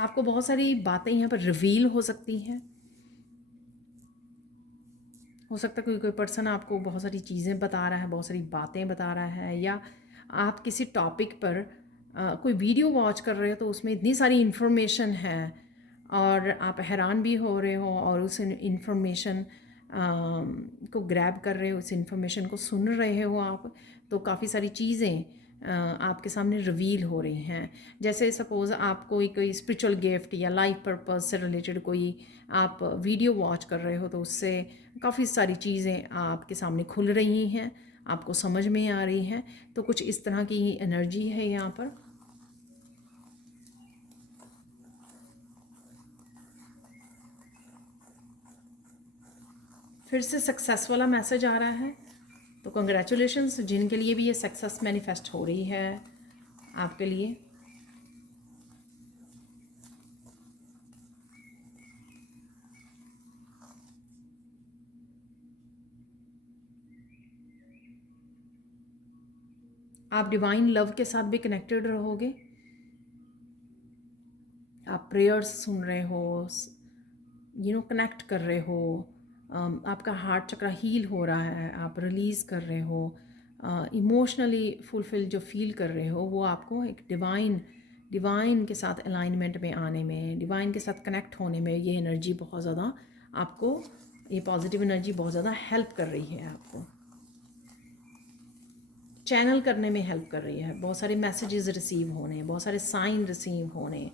आपको बहुत सारी बातें यहाँ पर रिवील हो सकती हैं। हो सकता है कोई कोई पर्सन आपको बहुत सारी चीज़ें बता रहा है, बहुत सारी बातें बता रहा है, या आप किसी टॉपिक पर कोई वीडियो वॉच कर रहे हो तो उसमें इतनी सारी इन्फॉर्मेशन है और आप हैरान भी हो रहे हो और उस इन्फॉर्मेशन को ग्रैब कर रहे हो, उस इन्फॉर्मेशन को सुन रहे हो आप। तो काफ़ी सारी चीज़ें आपके सामने रिवील हो रही हैं। जैसे सपोज़ आप कोई स्पिरिचुअल गिफ्ट या लाइफ पर्पस से रिलेटेड कोई आप वीडियो वॉच कर रहे हो, तो उससे काफ़ी सारी चीज़ें आपके सामने खुल रही हैं, आपको समझ में आ रही हैं। तो कुछ इस तरह की एनर्जी है यहाँ पर। फिर से सक्सेस वाला मैसेज आ रहा है। तो कंग्रेचुलेशंस जिनके लिए भी ये सक्सेस मैनिफेस्ट हो रही है आपके लिए। आप डिवाइन लव के साथ भी कनेक्टेड रहोगे। आप प्रेयर्स सुन रहे हो, कनेक्ट कर रहे हो। आपका हार्ट चक्र हील हो रहा है, आप रिलीज़ कर रहे हो, इमोशनली फुलफिल जो फील कर रहे हो, वो आपको एक डिवाइन के साथ अलाइनमेंट में आने में, डिवाइन के साथ कनेक्ट होने में ये एनर्जी बहुत ज़्यादा आपको, ये पॉजिटिव एनर्जी बहुत ज़्यादा हेल्प कर रही है आपको, चैनल करने में हेल्प कर रही है। बहुत सारे मैसेजेस रिसीव होने, बहुत सारे साइन रिसीव होने,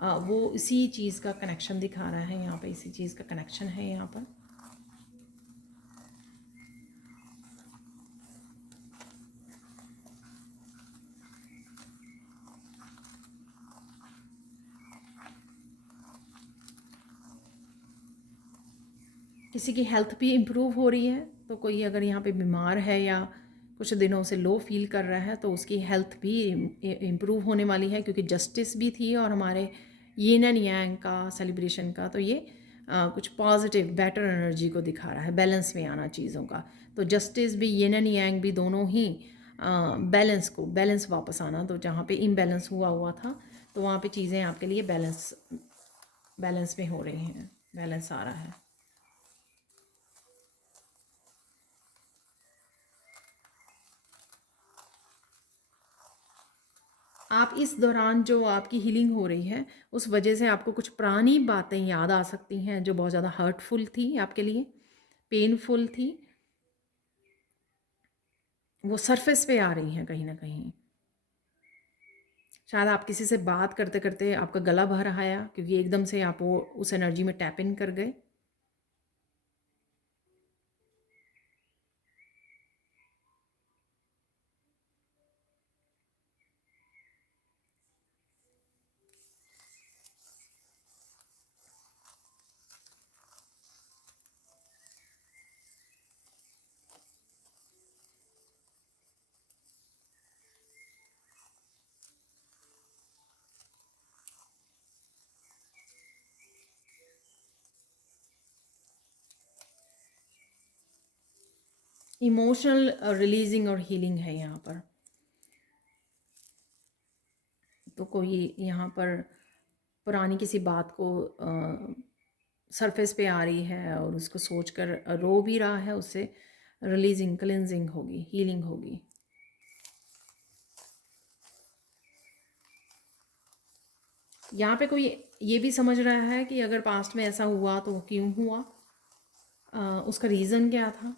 वो इसी चीज़ का कनेक्शन दिखा रहा है यहाँ पे, इसी चीज़ का कनेक्शन है यहाँ पर। किसी की हेल्थ भी इम्प्रूव हो रही है। तो कोई अगर यहाँ पे बीमार है या कुछ दिनों से लो फील कर रहा है, तो उसकी हेल्थ भी इम्प्रूव होने वाली है, क्योंकि जस्टिस भी थी और हमारे यिन एंड यांग का सेलिब्रेशन का, तो ये कुछ पॉजिटिव बेटर एनर्जी को दिखा रहा है, बैलेंस में आना चीज़ों का। तो जस्टिस भी, यिन एंड यांग भी, दोनों ही बैलेंस वापस आना। तो जहाँ पे इम्बैलेंस हुआ हुआ था तो वहाँ पे चीज़ें आपके लिए बैलेंस में हो रही हैं, बैलेंस आ रहा है। आप इस दौरान जो आपकी हीलिंग हो रही है उस वजह से आपको कुछ पुरानी बातें याद आ सकती हैं जो बहुत ज़्यादा हर्टफुल थी आपके लिए, पेनफुल थी, वो सरफेस पे आ रही हैं कहीं ना कहीं। शायद आप किसी से बात करते करते आपका गला भर आया क्योंकि एकदम से आप वो उस एनर्जी में टैप इन कर गए। इमोशनल रिलीजिंग और हीलिंग है यहाँ पर। तो कोई यहाँ पर पुरानी किसी बात को सरफेस पे आ रही है और उसको सोचकर रो भी रहा है, उससे रिलीजिंग, क्लिनजिंग होगी, हीलिंग होगी। यहाँ पे कोई ये भी समझ रहा है कि अगर पास्ट में ऐसा हुआ तो क्यों हुआ, उसका रीज़न क्या था।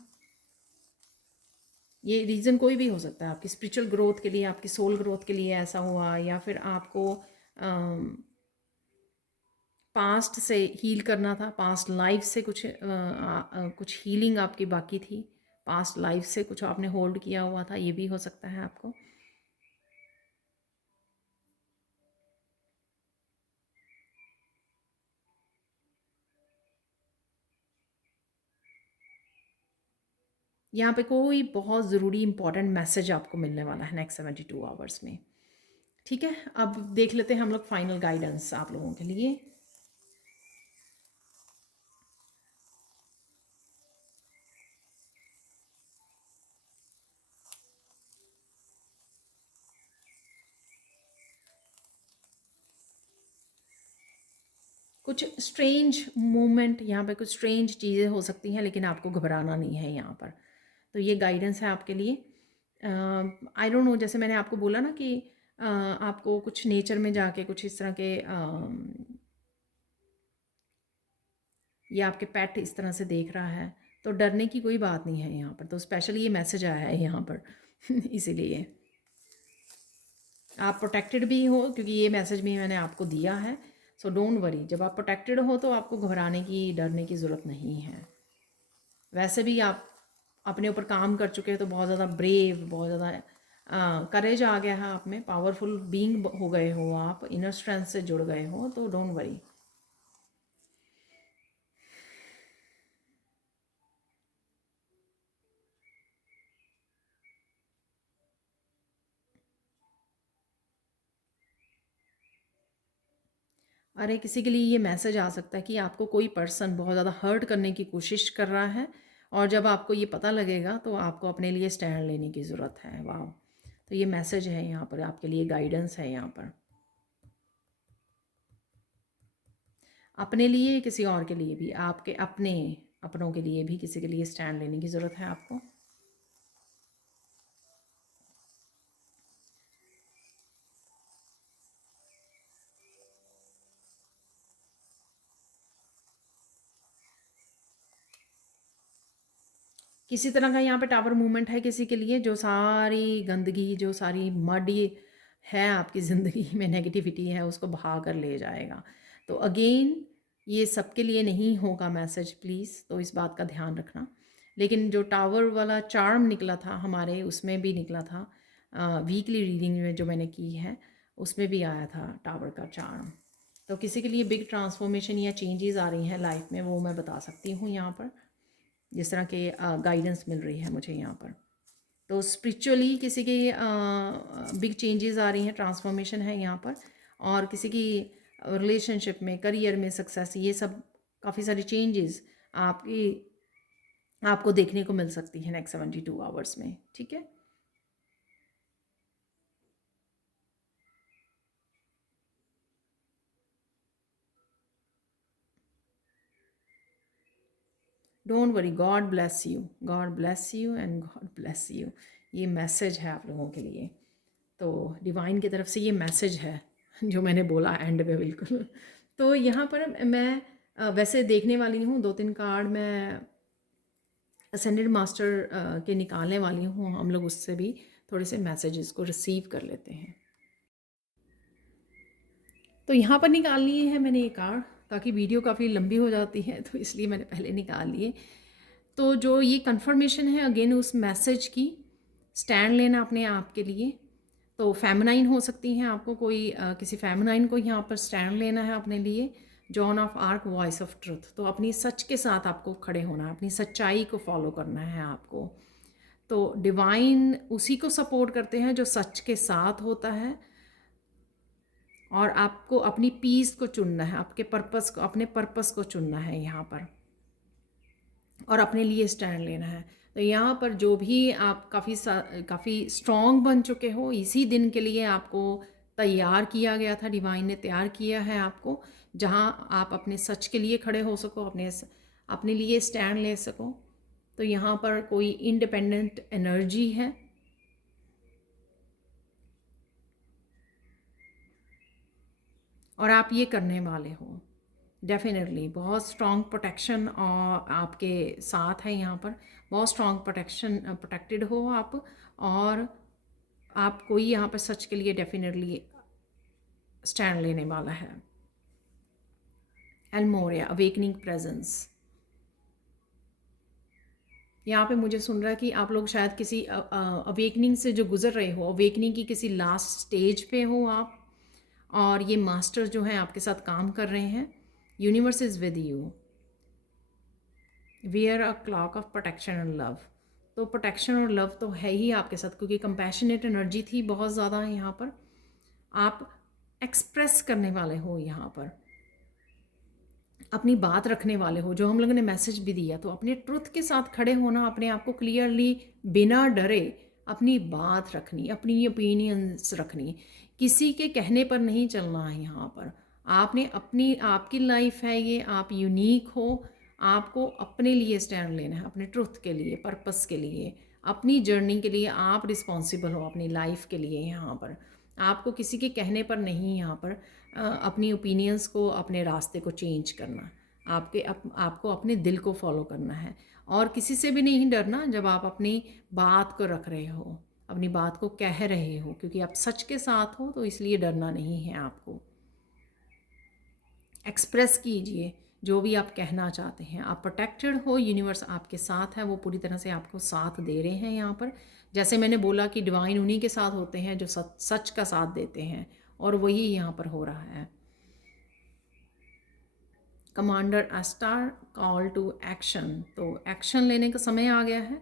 ये रीज़न कोई भी हो सकता है, आपकी स्पिरिचुअल ग्रोथ के लिए, आपकी सोल ग्रोथ के लिए ऐसा हुआ, या फिर आपको पास्ट से हील करना था, पास्ट लाइफ से कुछ हीलिंग आपकी बाकी थी, पास्ट लाइफ से कुछ आपने होल्ड किया हुआ था, ये भी हो सकता है आपको। यहाँ पे कोई बहुत ज़रूरी इंपॉर्टेंट मैसेज आपको मिलने वाला है नेक्स्ट 72 आवर्स में। ठीक है, अब देख लेते हैं हम लोग फाइनल गाइडेंस आप लोगों के लिए। कुछ स्ट्रेंज मूवमेंट, यहाँ पे कुछ स्ट्रेंज चीज़ें हो सकती हैं, लेकिन आपको घबराना नहीं है यहाँ पर। तो ये गाइडेंस है आपके लिए। आई डोंट नो, जैसे मैंने आपको बोला ना कि आपको कुछ नेचर में जाके कुछ इस तरह के ये आपके पेट इस तरह से देख रहा है, तो डरने की कोई बात नहीं है यहाँ पर। तो स्पेशली ये मैसेज आया है यहाँ पर इसीलिए आप प्रोटेक्टेड भी हो, क्योंकि ये मैसेज भी मैंने आपको दिया है। सो डोंट वरी, जब आप प्रोटेक्टेड हो तो आपको घबराने की, डरने की ज़रूरत नहीं है। वैसे भी आप अपने ऊपर काम कर चुके हैं, तो बहुत ज़्यादा ब्रेव, बहुत ज़्यादा करेज आ गया है आप में, पावरफुल बीइंग हो गए हो आप, इनर स्ट्रेंथ से जुड़ गए हो, तो डोंट वरी। अरे किसी के लिए ये मैसेज आ सकता है कि आपको कोई पर्सन बहुत ज़्यादा हर्ट करने की कोशिश कर रहा है, और जब आपको ये पता लगेगा तो आपको अपने लिए स्टैंड लेने की ज़रूरत है। वाह, तो ये मैसेज है यहाँ पर आपके लिए, गाइडेंस है यहाँ पर, अपने लिए, किसी और के लिए भी, आपके अपनों के लिए भी, किसी के लिए स्टैंड लेने की ज़रूरत है आपको। किसी तरह का यहाँ पे टावर मूवमेंट है किसी के लिए, जो सारी गंदगी, जो सारी मड ये है आपकी ज़िंदगी में, नेगेटिविटी है, उसको बहा कर ले जाएगा। तो अगेन ये सबके लिए नहीं होगा मैसेज, प्लीज़, तो इस बात का ध्यान रखना। लेकिन जो टावर वाला चार्म निकला था हमारे, उसमें भी निकला था, वीकली रीडिंग में जो मैंने की है उसमें भी आया था टावर का चार्म। तो किसी के लिए बिग ट्रांसफॉर्मेशन या चेंजेस आ रही हैं लाइफ में, वो मैं बता सकती हूँ यहाँ पर, जिस तरह के गाइडेंस मिल रही है मुझे यहाँ पर। तो स्पिरिचुअली किसी की बिग चेंजेस आ रही हैं, ट्रांसफॉर्मेशन है यहाँ पर, और किसी की रिलेशनशिप में, करियर में सक्सेस, ये सब काफ़ी सारी चेंजेस आपको देखने को मिल सकती है नेक्स्ट 72 आवर्स में, ठीक है। Don't worry, God bless you, God bless you and God bless you. ये मैसेज है आप लोगों के लिए, तो डिवाइन की तरफ से ये मैसेज है जो मैंने बोला एंड में बिल्कुल। तो यहाँ पर मैं वैसे देखने वाली हूँ 2-3 कार्ड मैं असेंडेड मास्टर के निकालने वाली हूँ, हम लोग उससे भी थोड़े से मैसेजेस को रिसीव कर लेते हैं। तो यहाँ पर निकाल लिए है मैंने ये कार्ड, ताकि वीडियो काफ़ी लंबी हो जाती है तो इसलिए मैंने पहले निकाल लिए। तो जो ये कंफर्मेशन है अगेन उस मैसेज की, स्टैंड लेना अपने आप के लिए। तो फेमिनाइन हो सकती हैं, आपको कोई किसी फेमिनाइन को यहाँ पर स्टैंड लेना है अपने लिए। John of arc, voice of truth, तो अपनी सच के साथ आपको खड़े होना है, अपनी सच्चाई को फॉलो करना है आपको। तो डिवाइन उसी को सपोर्ट करते हैं जो सच के साथ होता है, और आपको अपनी पीस को चुनना है, आपके पर्पस को, अपने पर्पस को चुनना है यहाँ पर, और अपने लिए स्टैंड लेना है। तो यहाँ पर जो भी आप काफ़ी स्ट्रॉन्ग बन चुके हो, इसी दिन के लिए आपको तैयार किया गया था, डिवाइन ने तैयार किया है आपको, जहाँ आप अपने सच के लिए खड़े हो सको, अपने लिए स्टैंड ले सको। तो यहाँ पर कोई इंडिपेंडेंट एनर्जी है, और आप ये करने वाले हो डेफिनेटली। बहुत स्ट्रॉन्ग प्रोटेक्शन और आपके साथ है यहाँ पर, बहुत स्ट्रॉन्ग प्रोटेक्टेड हो आप, और आप कोई यहाँ पर सच के लिए डेफिनेटली स्टैंड लेने वाला है। एल्मोरिया, अवेकनिंग प्रेजेंस, यहाँ पे मुझे सुन रहा है कि आप लोग शायद किसी अवेकनिंग से जो गुजर रहे हो, अवेकनिंग की किसी लास्ट स्टेज पे हो आप, और ये मास्टर जो हैं आपके साथ काम कर रहे हैं। Universe is with you, wear a clock of protection and love. तो प्रोटेक्शन और लव तो है ही आपके साथ, क्योंकि कंपैशनेट एनर्जी थी बहुत ज़्यादा यहाँ पर। आप एक्सप्रेस करने वाले हो यहाँ पर, अपनी बात रखने वाले हो, जो हम लोगों ने मैसेज भी दिया। तो अपने ट्रुथ के साथ खड़े होना, अपने आप को क्लियरली बिना डरे अपनी बात रखनी, अपनी ओपिनियंस रखनी, किसी के कहने पर नहीं चलना है यहाँ पर। आपने अपनी, आपकी लाइफ है ये, आप यूनिक हो, आपको अपने लिए स्टैंड लेना है, अपने ट्रुथ के लिए, पर्पस के लिए, अपनी जर्नी के लिए आप रिस्पॉन्सिबल हो, अपनी लाइफ के लिए। यहाँ पर आपको किसी के कहने पर नहीं यहाँ पर अपनी ओपिनियंस को, अपने रास्ते को चेंज करना। आपको अपने दिल को फॉलो करना है, और किसी से भी नहीं डरना जब आप अपनी बात को रख रहे हो, अपनी बात को कह रहे हो, क्योंकि आप सच के साथ हो, तो इसलिए डरना नहीं है आपको। एक्सप्रेस कीजिए जो भी आप कहना चाहते हैं। आप प्रोटेक्टेड हो, यूनिवर्स आपके साथ है, वो पूरी तरह से आपको साथ दे रहे हैं यहाँ पर। जैसे मैंने बोला कि डिवाइन उन्हीं के साथ होते हैं जो सच का साथ देते हैं, और वही यहाँ पर हो रहा है। Commander Ashtar, call to action, तो एक्शन लेने का समय आ गया है।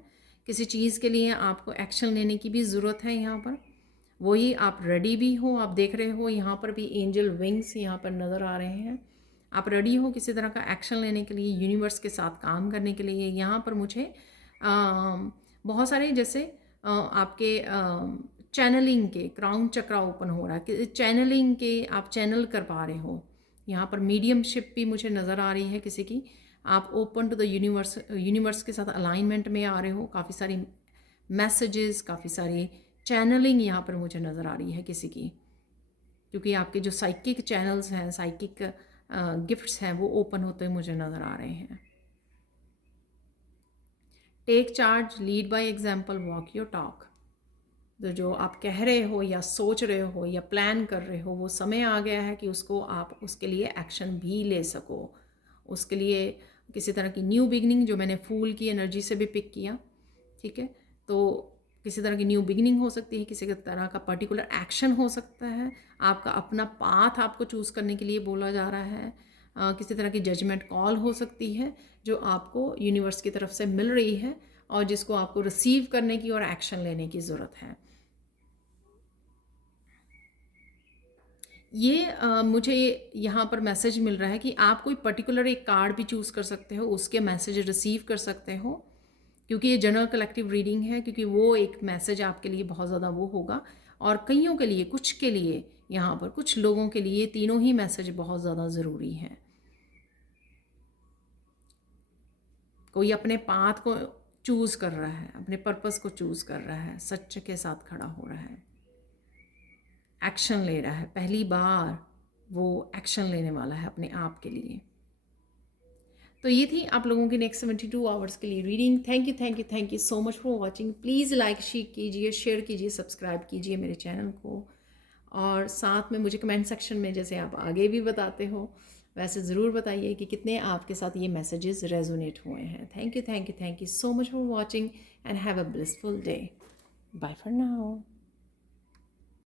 किसी चीज़ के लिए आपको एक्शन लेने की भी ज़रूरत है यहाँ पर, वही आप रेडी भी हो। आप देख रहे हो यहाँ पर भी एंजल विंग्स यहाँ पर नज़र आ रहे हैं। आप रेडी हो किसी तरह का एक्शन लेने के लिए, यूनिवर्स के साथ काम करने के लिए। यहाँ पर मुझे बहुत सारे जैसे आपके चैनलिंग के क्राउन चक्रा ओपन हो रहा है, कि चैनलिंग के आप चैनल कर पा रहे हो। यहाँ पर मीडियमशिप भी मुझे नज़र आ रही है किसी की। आप open to the universe, universe के साथ अलाइनमेंट में आ रहे हो। काफ़ी सारी मैसेजेस, काफ़ी सारी चैनलिंग यहाँ पर मुझे नज़र आ रही है किसी की, क्योंकि आपके जो साइकिक चैनल्स हैं, साइकिक गिफ्ट्स हैं, वो ओपन होते हुए मुझे नज़र आ रहे हैं। Take charge, lead by example, walk your talk. तो जो आप कह रहे हो या सोच रहे हो या प्लान कर रहे हो, वो समय आ गया है कि उसको आप उसके लिए एक्शन भी ले सको। उसके लिए किसी तरह की न्यू बिगनिंग, जो मैंने फूल की एनर्जी से भी पिक किया, ठीक है। तो किसी तरह की न्यू बिगनिंग हो सकती है, किसी तरह का पर्टिकुलर एक्शन हो सकता है, आपका अपना पाथ आपको चूज़ करने के लिए बोला जा रहा है। किसी तरह की जजमेंट कॉल हो सकती है जो आपको यूनिवर्स की तरफ से मिल रही है, और जिसको आपको रिसीव करने की और एक्शन लेने की ज़रूरत है। ये मुझे यहाँ पर मैसेज मिल रहा है कि आप कोई पर्टिकुलर एक कार्ड भी चूज़ कर सकते हो, उसके मैसेज रिसीव कर सकते हो, क्योंकि ये जनरल कलेक्टिव रीडिंग है, क्योंकि वो एक मैसेज आपके लिए बहुत ज़्यादा वो होगा। और कईयों के लिए, कुछ के लिए, यहाँ पर कुछ लोगों के लिए तीनों ही मैसेज बहुत ज़्यादा ज़रूरी हैं। कोई अपने पाथ को चूज़ कर रहा है, अपने पर्पस को चूज़ कर रहा है, सच के साथ खड़ा हो रहा है, एक्शन ले रहा है, पहली बार वो एक्शन लेने वाला है अपने आप के लिए। तो ये थी आप लोगों की नेक्स्ट 72 आवर्स के लिए reading. Thank you so much for watching. Please like कीजिए, शेयर कीजिए, सब्सक्राइब कीजिए मेरे चैनल को, और साथ में मुझे कमेंट सेक्शन में, जैसे आप आगे भी बताते हो वैसे ज़रूर बताइए कि कितने आपके साथ ये मैसेजेस रेजोनेट हुए हैं। Thank you so much for watching and have a blissful day. Bye for now.